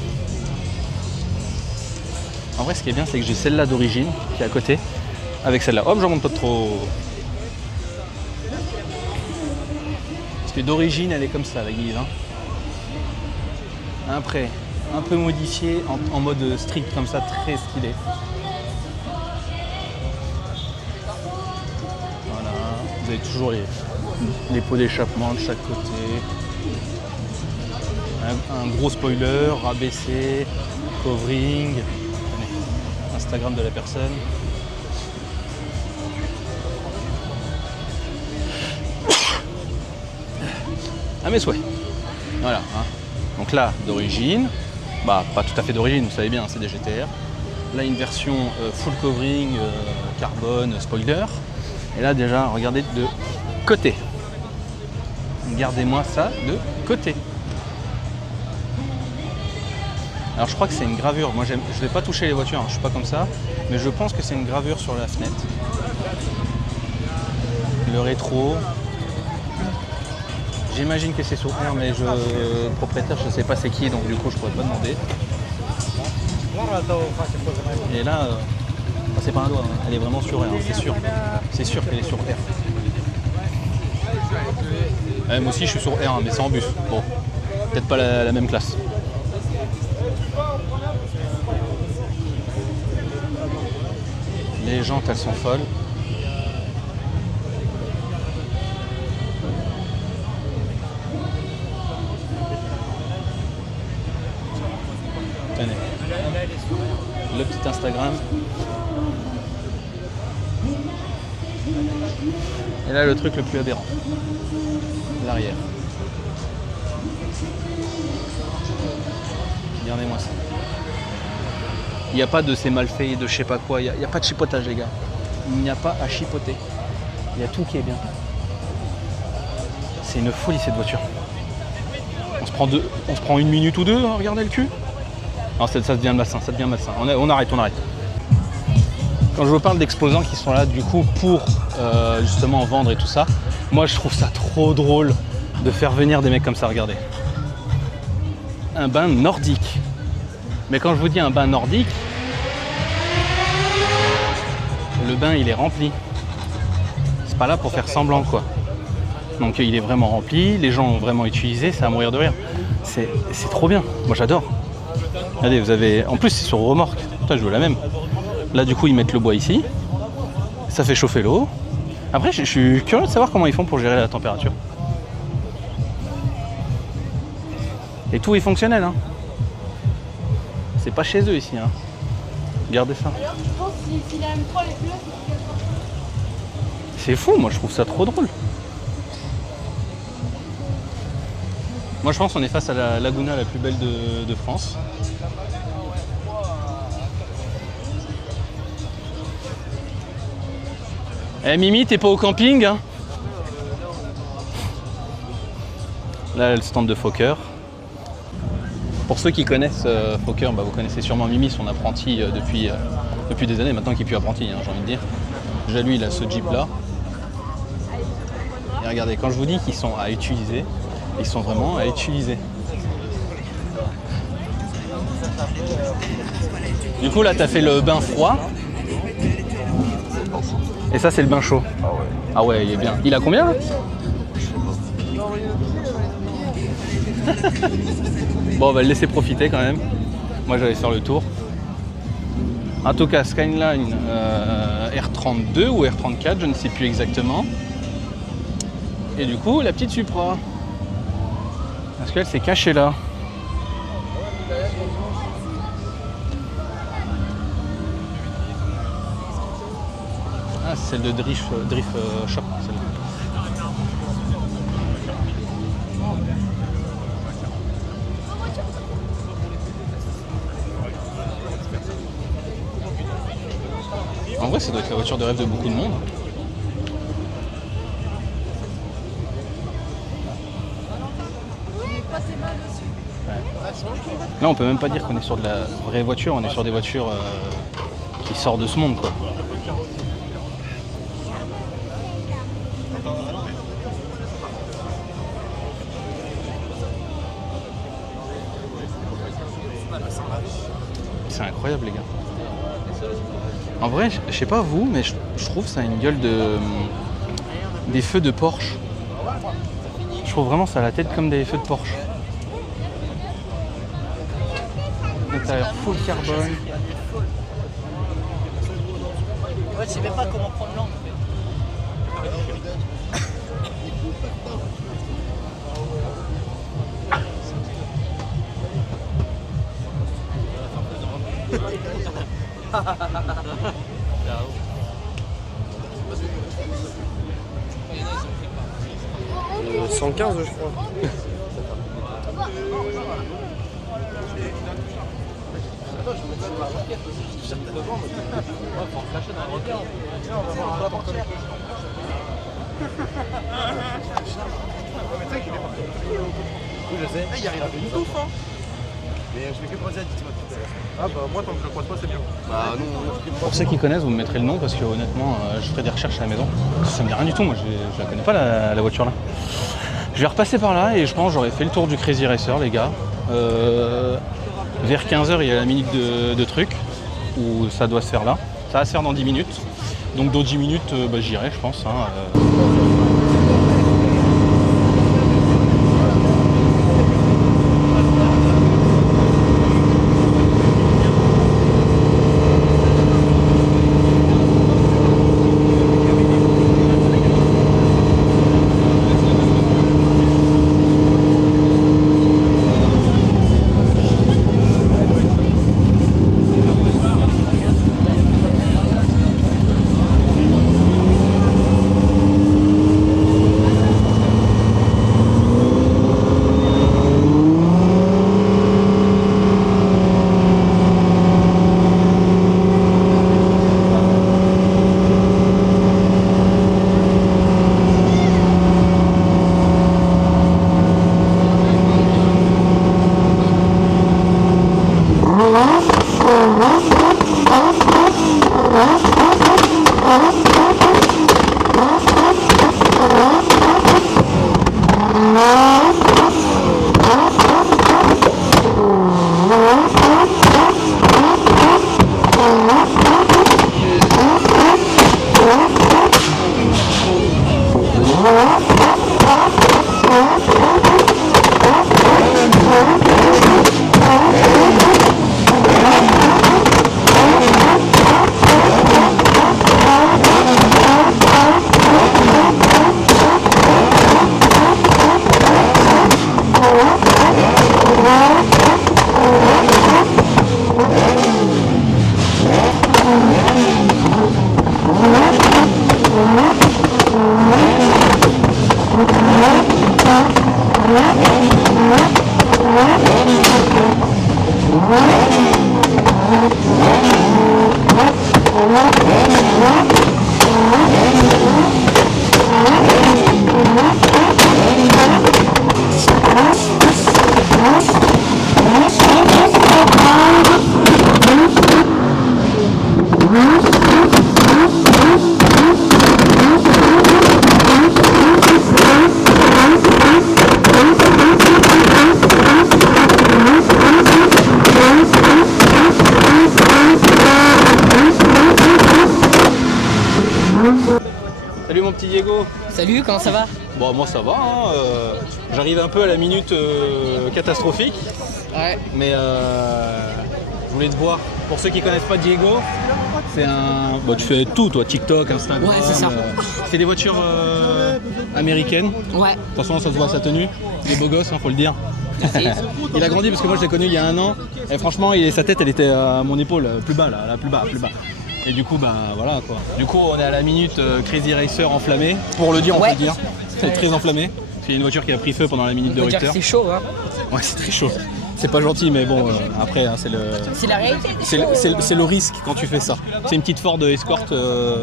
En vrai, ce qui est bien, c'est que j'ai celle-là d'origine qui est à côté, avec celle-là. Hop, j'en monte pas trop. Parce que d'origine, elle est comme ça, la guise. Hein. Après, un peu modifiée en mode strict, comme ça, très stylé. Voilà, vous avez toujours les pots d'échappement de chaque côté. Un gros spoiler, rabaissé, covering. Instagram de la personne. À mes souhaits. Voilà. Hein. Donc là, d'origine, bah pas tout à fait d'origine, vous savez bien, c'est des GTR. Là, une version full covering, carbone, spoiler. Et là, déjà, regardez de côté. Gardez-moi ça de côté. Alors je crois que c'est une gravure, moi je ne vais pas toucher les voitures, hein. Je suis pas comme ça, mais je pense que c'est une gravure sur la fenêtre. Le rétro, j'imagine que c'est sur R, mais le propriétaire je ne sais pas c'est qui, donc du coup je pourrais pas demander. Et là, c'est pas un doigt, hein. Elle est vraiment sur R, hein. C'est sûr qu'elle est sur R. Moi aussi je suis sur R, hein, mais c'est en bus, bon, peut-être pas la même classe. Les jantes, elles sont folles. Tenez. Le petit Instagram. Et là, le truc le plus aberrant. L'arrière. Regardez-moi ça. Il n'y a pas de c'est mal fait, de je sais pas quoi, il n'y a pas de chipotage les gars. Il n'y a pas à chipoter. Il y a tout qui est bien. C'est une folie cette voiture. On se prend une minute ou deux à regarder le cul. Non, ça devient malsain, ça devient malsain. On arrête. Quand je vous parle d'exposants qui sont là du coup pour justement vendre et tout ça, moi je trouve ça trop drôle de faire venir des mecs comme ça, regardez. Un bain nordique. Mais quand je vous dis un bain nordique, le bain il est rempli. C'est pas là pour faire semblant quoi. Donc il est vraiment rempli, les gens ont vraiment utilisé, c'est à mourir de rire. C'est trop bien, moi j'adore. Regardez, vous avez. En plus c'est sur remorque. Putain, je veux la même. Là du coup ils mettent le bois ici. Ça fait chauffer l'eau. Après je suis curieux de savoir comment ils font pour gérer la température. Et tout est fonctionnel hein. C'est pas chez eux ici, hein. Regardez ça. C'est fou, moi je trouve ça trop drôle. Moi je pense qu'on est face à la Laguna la plus belle de France. Eh Mimi, t'es pas au camping hein? Là le stand de Fokker. Pour ceux qui connaissent Fokker, bah, vous connaissez sûrement Mimi, son apprenti depuis des années, maintenant qu'il n'est plus apprenti, hein, j'ai envie de dire. Déjà lui, il a ce Jeep là. Et regardez, quand je vous dis qu'ils sont à utiliser, ils sont vraiment à utiliser. Du coup là, tu as fait le bain froid. Et ça, c'est le bain chaud. Ah ouais, il est bien. Il a combien là? Bon, on va le laisser profiter quand même. Moi, j'allais faire le tour. En tout cas, Skyline R32 ou R34, je ne sais plus exactement. Et du coup, la petite Supra. Parce qu'elle s'est cachée là. Ah, c'est celle de Drift Shop, celle-là. En vrai, ça doit être la voiture de rêve de beaucoup de monde. Ouais. Là, on peut même pas dire qu'on est sur de la vraie voiture, on est sur des voitures qui sortent de ce monde, quoi. c'est incroyable les gars. En vrai, je sais pas vous, mais je trouve ça a une gueule de des feux de Porsche. Je trouve vraiment ça a la tête comme des feux de Porsche. L'intérieur full carbone. Ouais, je sais même pas comment prendre l'angle. Euh, 115 je crois. Je sais. Il arrive une touffe, hein. Mais je fais que croiser à 10 mois. Ah bah moi tant que je le croise pas c'est bien. Bah non. Pour ceux qui connaissent, vous me mettrez le nom parce que honnêtement, je ferai des recherches à la maison. Ça me dit rien du tout, moi je la connais pas la voiture là. Je vais repasser par là et je pense que j'aurais fait le tour du Crazy Racer les gars. Vers 15h il y a la minute de truc où ça doit se faire là. Ça va se faire dans 10 minutes. Donc dans 10 minutes j'irai je pense. Hein, Salut mon petit Diego. Salut, comment ça va? Bon moi ça va, hein, j'arrive un peu à la minute catastrophique. Ouais. Mais je voulais te voir. Pour ceux qui connaissent pas Diego, c'est un. Bah, tu fais tout toi, TikTok, Instagram. Ouais, c'est ça. C'est des voitures américaines. Ouais. De toute façon ça se voit à sa tenue. Il est beau gosse, hein, faut le dire. Il a grandi parce que moi je l'ai connu il y a 1 an. Et franchement sa tête elle était à mon épaule, plus bas là, plus bas. Et du coup voilà quoi. Du coup on est à la minute Crazy Racer enflammé. Pour le dire on peut le dire. C'est très enflammé. Parce qu'il y a une voiture qui a pris feu pendant la minute de rupture. C'est chaud, hein. Ouais c'est très chaud. C'est pas gentil mais bon après hein, c'est le. C'est la réalité. C'est le risque quand tu fais ça. C'est une petite Ford Escort,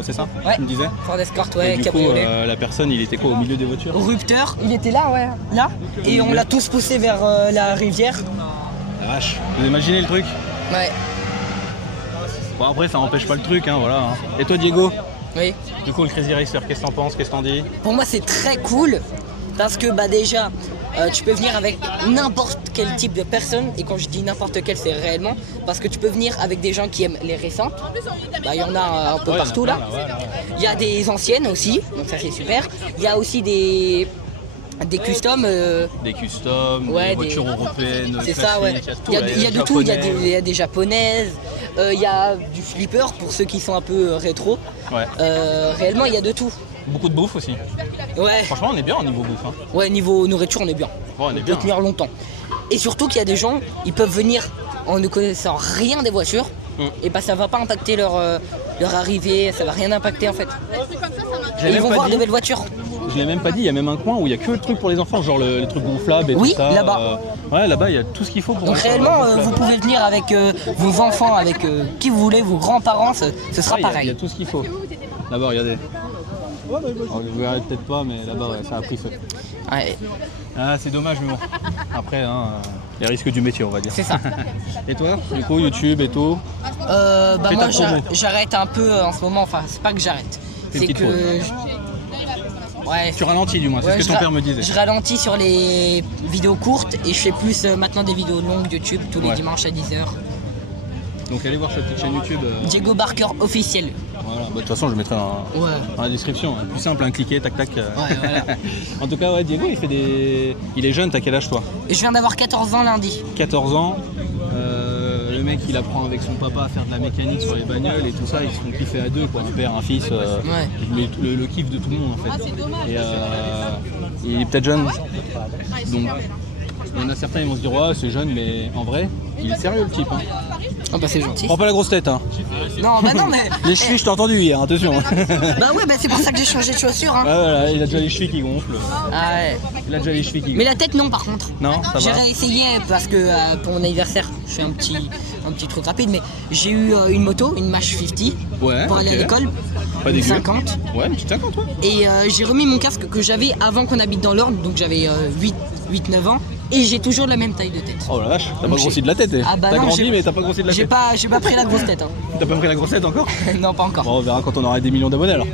c'est ça? Ouais. Tu me disais? Ford Escort, Et ouais, du coup cabriolet. la personne il était quoi au milieu des voitures? Rupteur, il était là, ouais. Là. Et on l'a tous poussé vers la rivière. La vache. Vous imaginez le truc? Ouais. Bon après ça empêche pas le truc hein, voilà. Hein. Et toi Diego? Oui. Du coup le Crazy Racer, qu'est-ce que t'en penses? Qu'est-ce que t'en dis? Pour moi c'est très cool parce que bah déjà Tu peux venir avec n'importe quel type de personne, et quand je dis n'importe quel, c'est réellement, parce que tu peux venir avec des gens qui aiment les récentes, bah, il y en a un peu partout là. Il y a des anciennes aussi, donc ça c'est super. Il y a aussi des customs. Des customs, Ouais, des voitures européennes. C'est ça, ouais. Il y a de tout, il y a des japonaises, il y a du flipper pour ceux qui sont un peu rétro. Ouais. Réellement, il y a de tout. Beaucoup de bouffe aussi. Ouais. Franchement, on est bien au niveau bouffe. Hein. Ouais, niveau nourriture, on est bien. Ouais, on est On peut bien. tenir longtemps. Et surtout qu'il y a des gens, ils peuvent venir en ne connaissant rien des voitures, et bah ça va pas impacter leur arrivée, ça va rien impacter en fait. Je l'ai Et ils même vont pas voir dit. des belles voitures. Je l'ai même pas dit, il y a même un coin où il y a que le truc pour les enfants, genre les trucs gonflables et Oui, tout ça. là-bas. Ouais, là-bas, il y a tout ce qu'il faut pour Donc faire réellement, gonflable. vous pouvez venir avec vos enfants, avec qui vous voulez, vos grands-parents, ce sera Ouais, il y a pareil. tout ce qu'il faut. Là-bas, regardez. Oh, vous verrez peut-être pas, mais là-bas, ouais, ça a pris feu. Ouais, Ah, c'est dommage, mais bon. Après, hein, les risques du métier, on va dire. c'est ça. Et toi, du coup, YouTube et tout Bah Fais moi ta promo. j'arrête un peu en ce moment, enfin c'est pas que j'arrête, Fais c'est une petite que ouais, Tu ralentis, du moins, c'est ouais, ce que je ton ra- père me disait. Je ralentis sur les vidéos courtes et je fais plus maintenant des vidéos longues YouTube tous les Ouais. dimanches à 10h. Donc, allez voir sa petite chaîne YouTube. Diego Barker officiel. Voilà, bah, de toute façon, je mettrai Ouais. dans la description. Plus simple, un cliquer, tac tac. Ouais, voilà. En tout cas, ouais, Diego, il est jeune, t'as quel âge toi Et je viens d'avoir 14 ans lundi. 14 ans. Le mec, il apprend avec son papa à faire de la mécanique sur les bagnoles et tout ça. Ils se font kiffer à deux, quoi. Un père, un fils. Ouais. Mais le kiff de tout le monde, en fait. Et il est peut-être jeune. Donc, il y en a certains, ils vont se dire, ouais, c'est jeune, mais en vrai, il est sérieux, le type. Hein. Ah bah c'est gentil. Prends pas la grosse tête, hein. Non bah non mais. Les chevilles, je t'ai entendu hier, attention. Bah ouais bah c'est pour ça que j'ai changé de chaussures hein. Ah, voilà, il a déjà les chevilles qui gonflent. Ah ouais. Il a déjà les chevilles qui Mais gonflent. la tête non par contre. Non, ça J'ai va. réessayé parce que pour mon anniversaire, je fais un petit truc rapide, mais j'ai eu une moto, une Mash 50 Ouais, pour aller ok. à l'école, Pas une dégueu. 50. Ouais, une petite 50, ouais. Et j'ai remis mon casque que j'avais avant qu'on habite dans l'Orne, donc j'avais 8-9 ans, et j'ai toujours la même taille de tête. Oh la vache, t'as Donc pas grossi de la tête. Ah bah T'as non, grandi, j'ai- mais t'as pas grossi de la J'ai tête. pas pris la grosse tête, hein. T'as pas pris la grosse tête encore Non, pas encore. Bon, on verra quand on aura des millions d'abonnés alors.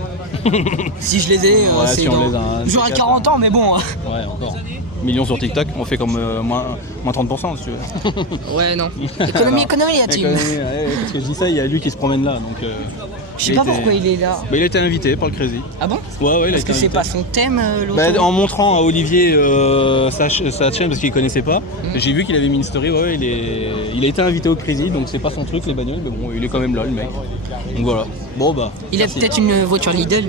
Si je les ai, Ouais, c'est si on dans... les a, un de ces J'aurai quatre, 40 ans, mais bon. Ouais, encore. Millions sur TikTok, on fait comme moins 30% si tu veux. Ouais, non. Économie, la team. Économie, ouais, parce que je dis ça, il y a lui qui se promène là. Donc, Je sais pas pourquoi il est là. Bah, il a été invité par le Crazy. Ah bon? Ouais, ouais, il a Parce été que c'est invité. pas son thème, l'auto. Bah, en montrant à Olivier sa chaîne parce qu'il connaissait pas, j'ai vu qu'il avait mis une story, ouais, il a été invité au Crazy, donc c'est pas son truc les bagnoles, mais bon, il est quand même là le mec. Donc voilà. Bon bah. Il a merci. peut-être une voiture Lidl.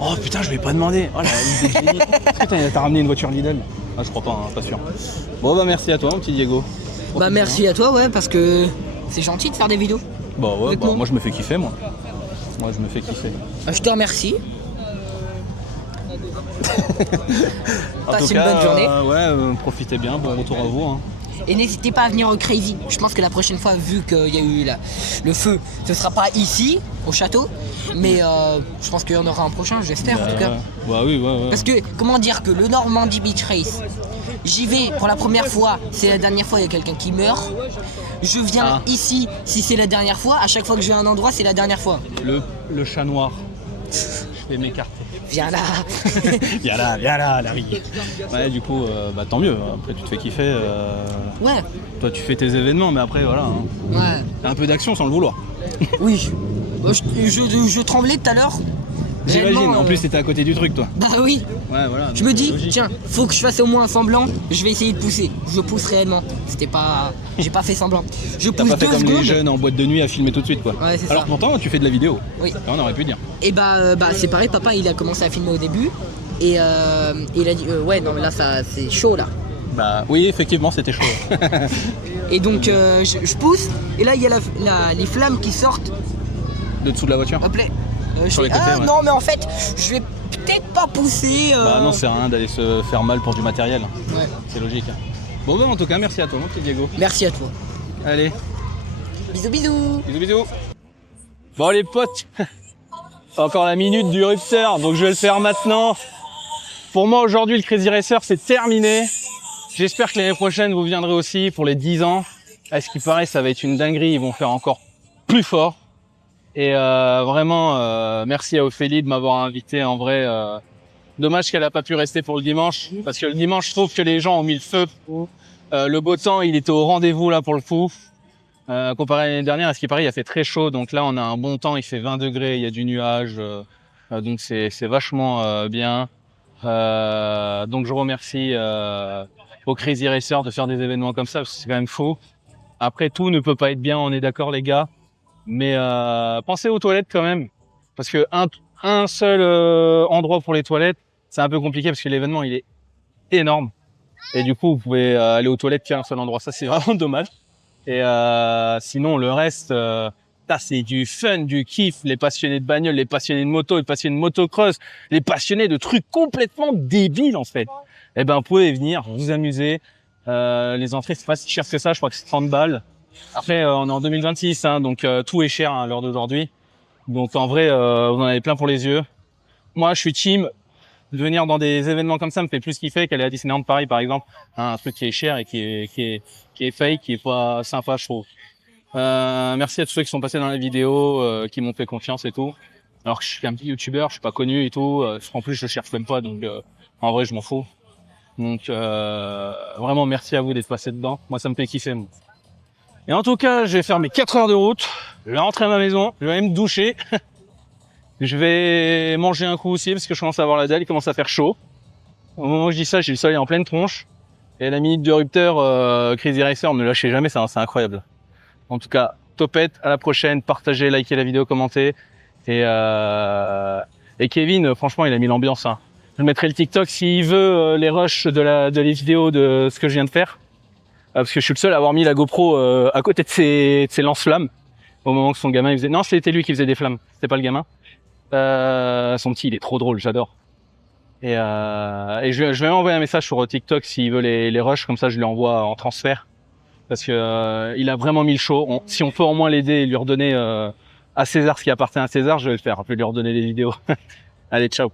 Oh putain, je vais pas demander. Oh la idée de génie. Putain, t'as ramené une voiture Lidl? Ah, je crois pas, hein, pas sûr. Bon bah merci à toi, mon petit Diego. Bah merci à toi, ouais, parce que c'est gentil de faire des vidéos. Bah ouais, Avec bah, moi. moi je me fais kiffer moi. Moi je me fais kiffer. Bah, je te remercie. En Passe tout une cas, bonne journée. Profitez bien, bon retour à vous. Hein. Et n'hésitez pas à venir au Crazy. Je pense que la prochaine fois, vu qu'il y a eu le feu, ce sera pas ici, au château, mais je pense qu'il y en aura un prochain, j'espère en tout cas. Bah oui, ouais. Parce que, comment dire que le Normandie Beach Race, j'y vais pour la première fois, c'est la dernière fois, il y a quelqu'un qui meurt. Je viens ici, si c'est la dernière fois, à chaque fois que je vais à un endroit, c'est la dernière fois. Le chat noir. Je vais m'écarter. Viens là. Viens là, Larry. Ouais, du coup, bah tant mieux. Après, tu te fais kiffer. Ouais, Toi, tu fais tes événements, mais après, voilà. Hein. ouais. T'as un peu d'action sans le vouloir. Oui. Bah, je tremblais tout à l'heure. J'imagine. Réellement, En plus, t'étais à côté du truc, toi. Bah oui. Ouais, voilà. Je me dis, logique. tiens, faut que je fasse au moins un semblant, je vais essayer de pousser. Je pousse réellement. C'était pas. J'ai pas fait semblant. Je T'as pousse pas fait 2 comme les secondes. jeunes en boîte de nuit à filmer tout de suite, quoi. Ouais, c'est Alors ça. pourtant, tu fais de la vidéo. Oui. Là, on aurait pu dire. Et bah c'est pareil, papa il a commencé à filmer au début. Et il a dit, ouais, non, mais là ça c'est chaud là. Bah oui, effectivement, c'était chaud. Et donc je pousse, et là il y a les flammes qui sortent. De dessous de la voiture. Hop là. Je Sur fais, les côtés, ouais. non, mais en fait, je vais peut-être pas pousser. Bah non, c'est rien d'aller se faire mal pour du matériel. Ouais. C'est logique. Hein. Bon, bah en tout cas, merci à toi, mon petit Diego. Merci à toi. Allez, Bisous, bisous. bisous, bisous. Bon, les potes, encore la minute du rupteur, donc je vais le faire maintenant. Pour moi, aujourd'hui, le Crazy Racer, c'est terminé. J'espère que l'année prochaine, vous viendrez aussi pour les 10 ans. À ce qui paraît, ça va être une dinguerie. Ils vont faire encore plus fort. Et vraiment, merci à Ophélie de m'avoir invité. En vrai, Dommage qu'elle a pas pu rester pour le dimanche, parce que le dimanche, je trouve que les gens ont mis le feu. Le beau temps, il était au rendez-vous là pour le coup. Comparé à l'année dernière, à ce qui paraît, il a fait très chaud. Donc là, on a un bon temps, il fait 20 degrés, il y a du nuage. Donc c'est vachement bien. Donc je remercie aux Crazy Racers de faire des événements comme ça, parce que c'est quand même fou. Après, tout ne peut pas être bien, on est d'accord les gars. Mais pensez aux toilettes quand même. Parce que un seul endroit pour les toilettes, c'est un peu compliqué parce que l'événement il est énorme. Et du coup, vous pouvez aller aux toilettes qu'à un seul endroit. Ça, c'est vraiment dommage. Et sinon, le reste, c'est du fun, du kiff. Les passionnés de bagnole, les passionnés de moto, les passionnés de motocross, les passionnés de trucs complètement débiles en fait. Eh ben, vous pouvez venir, vous amuser. Les entrées, c'est pas si cher que ça. Je crois que c'est 30 balles. Après, on est en 2026, hein, donc tout est cher à l'heure d'aujourd'hui. Donc en vrai, vous en avez plein pour les yeux. Moi, je suis team. Venir dans des événements comme ça me fait plus kiffer qu'aller à Disneyland Paris, par exemple. Un truc qui est cher et qui est fake, qui est pas sympa, je trouve. Merci à tous ceux qui sont passés dans la vidéo, qui m'ont fait confiance et tout. Alors que je suis un petit youtubeur, je suis pas connu et tout. En plus, je cherche même pas, donc en vrai, je m'en fous. Donc vraiment, merci à vous d'être passés dedans. Moi, ça me fait kiffer. Moi. Et en tout cas, je vais faire mes 4 heures de route. Je vais rentrer à ma maison. Je vais aller me doucher. Je vais manger un coup aussi parce que je commence à avoir la dalle, il commence à faire chaud. Au moment où je dis ça, j'ai le soleil en pleine tronche. Et la minute de rupteur, Crazy Racer, ne lâchez jamais, c'est incroyable. En tout cas, topette, à la prochaine, partagez, likez la vidéo, commentez. Et Kevin, franchement, il a mis l'ambiance. Hein. Je mettrai le TikTok s'il veut les rushs de les vidéos de ce que je viens de faire. Parce que je suis le seul à avoir mis la GoPro à côté de ses lance-flammes. Au moment que son gamin, il faisait... Non, c'était lui qui faisait des flammes, c'était pas le gamin. Son petit, il est trop drôle, j'adore. Et je vais m'envoyer un message sur TikTok s'il veut les rushs, comme ça je lui envoie en transfert. Parce que il a vraiment mis le show. Si on peut au moins l'aider et lui redonner à César ce qui appartient à César, je vais le faire. Je vais lui redonner les vidéos. Allez, ciao.